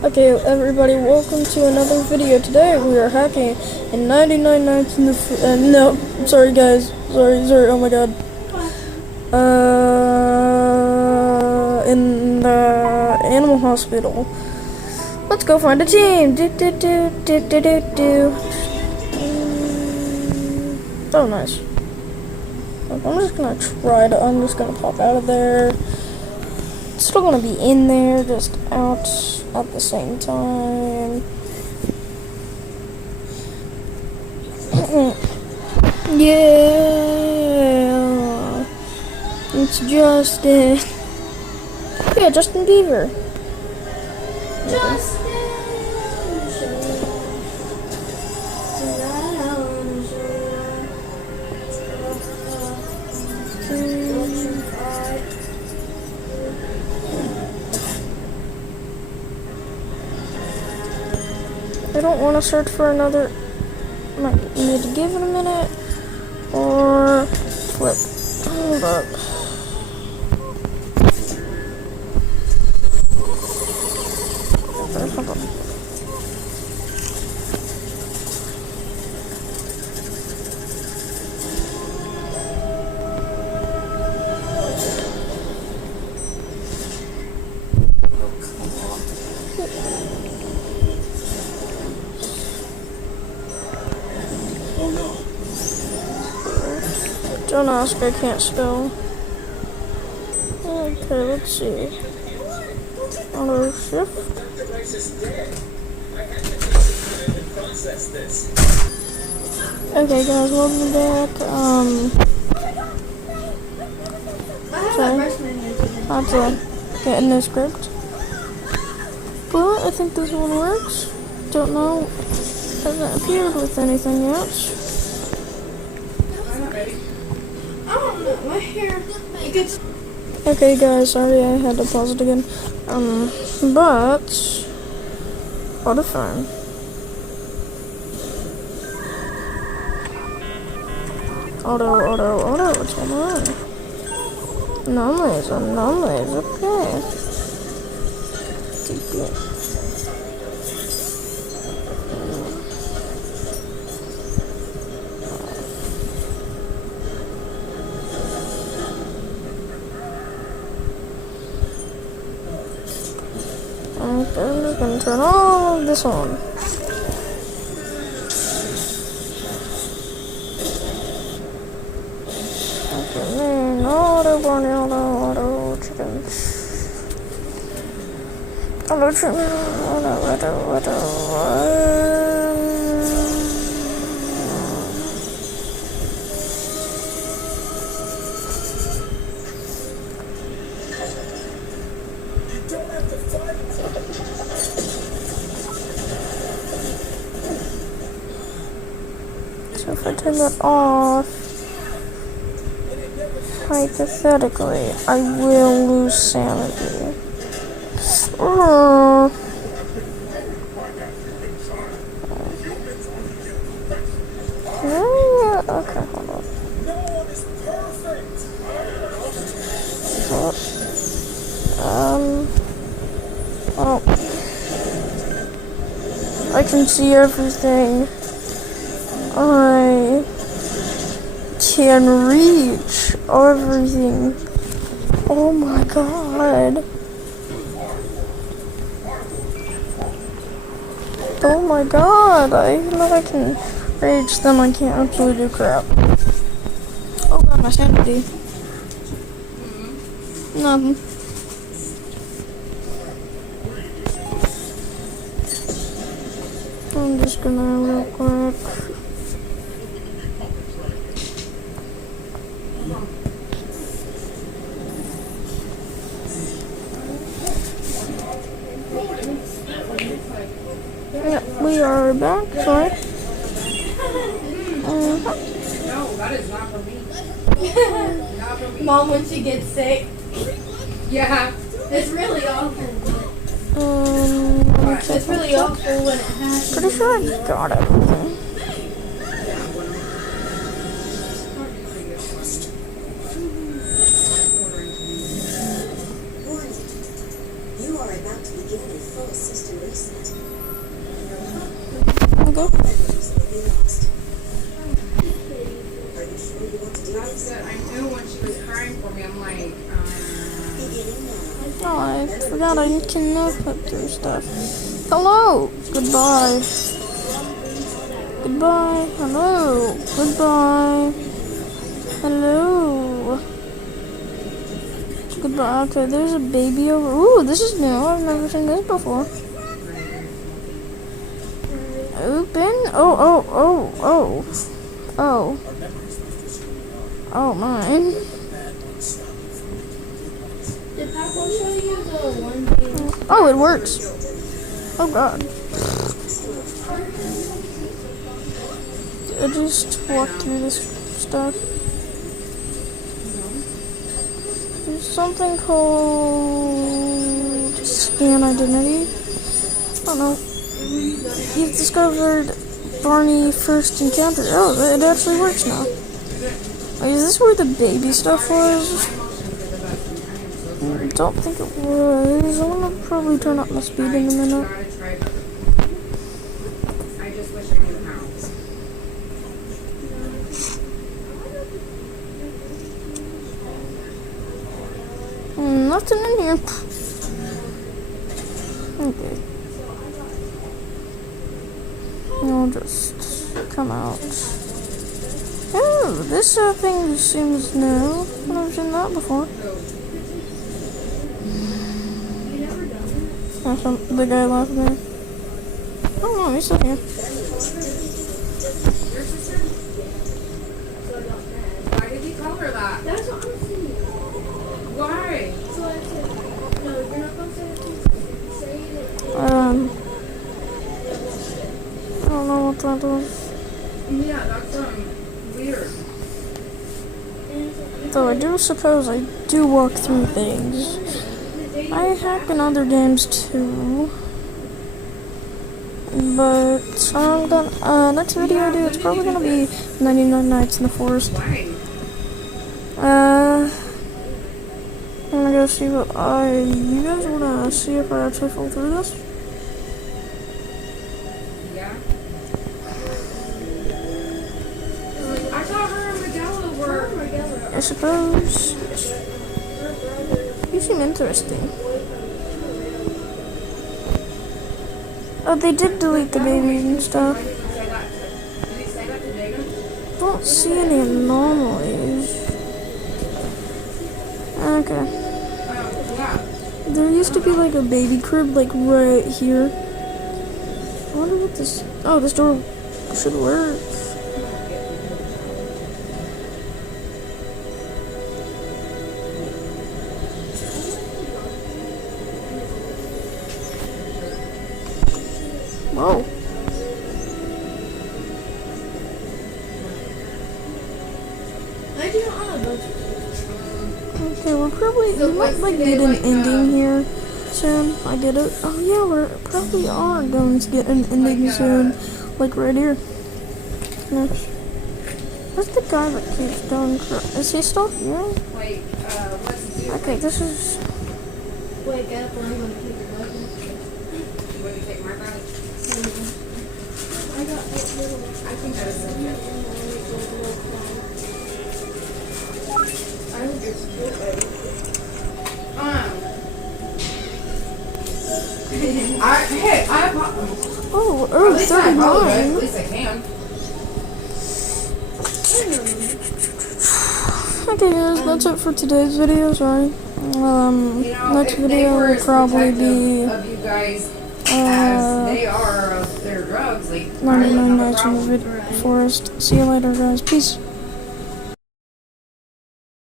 Okay, everybody, welcome to another video. Today we are hacking in 99 nights in the no, sorry guys, sorry, oh my god. In the animal hospital. Let's go find a team. Oh, nice. I'm just gonna pop out of there. Still gonna be in there, just out at the same time. Yeah, it's Justin. Yeah, Justin Bieber. Justin. I don't want to search for another. Might need to give it a minute or flip. Hold up. Okay, hold on. Don't ask, I can't spell. Okay, let's see. Auto shift. Okay guys, welcome back. Sorry. I have to get in the script. But I think this one works. Don't know. Hasn't appeared with anything yet. My hair. It gets. Okay guys, sorry I had to pause it again. But what a fun. Auto, what's going on? Anomalies, okay. TP. Okay, I'm just gonna turn all of this on. Okay, man, auto chicken. Auto chicken, auto. So if I turn that off, hypothetically, I will lose sanity. Okay, hold on. Oh. I can see everything. I can reach everything. Oh my god. Oh my god. Even if I can reach them, I can't actually do crap. Oh god, my sanity. Nothing. I'm just gonna real quick. Yeah, we are back, sorry. No, that is not for me. Mom, when she gets sick. Yeah, it's really awful. It's really awful when it happens. Pretty sure I got everything. You are about to begin a full system reset. go. That's good. I knew when she was crying for me, I'm like, Oh, I forgot I cannot put through stuff. Hello! Goodbye. Goodbye. Hello. Goodbye. Hello. Goodbye. Okay, there's a baby over. Ooh, this is new. I've never seen this before. Open. Oh. Oh, mine. did Papa show you the one thing? Oh, it works. Oh, God. I just walked through this stuff. There's something called scan identity. I don't know. You've discovered Barney first encounter. Oh, it actually works now. Wait, is this where the baby stuff was? I don't think it was. I'm gonna probably turn up my speed in a minute. I just wish I knew how. Nothing in here. Okay. I'll just come out. Oh, this thing seems new. I've never seen that before. That's the guy left there. Oh no, he's still here. Your sister? Why did you call her that? That's what I'm saying. Why? So I said, no, you're not going to say it. I don't know what that was. Yeah, that's weird. Though I do suppose I do walk through things. I hack in other games too. But next video I do, it's probably gonna be 99 Nights in the Forest. Why? I'm gonna go see what you guys wanna see if I actually fall through this? Yeah. I thought her and Miguel were. I suppose. You seem interesting. Oh, they did delete the babies and stuff. Did he say that to Jacob? Don't see any anomalies. Okay. Yeah. There used to be like a baby crib like right here. I wonder what this. Oh, this door should work. Whoa. I do not want to go to. Okay, we might like get an ending here soon. I get it. Oh yeah, we probably are going to get an ending soon. Like right here. Next. Where's the guy that keeps doing is he still here? Wait, what's he do? Okay, this is. Wake up or I'm going to take your weapon. Would you take my brother? I got this little. I think that is so good. I would just do it. Oh, At least I apologize. At 39. least I can. Okay guys, that's it for today's video, sorry. You know, Next if they video were will as probably protective be of you guys as they are of their drugs, like I 99 wouldn't have a Nights in problem. the Forest. See you later guys, peace.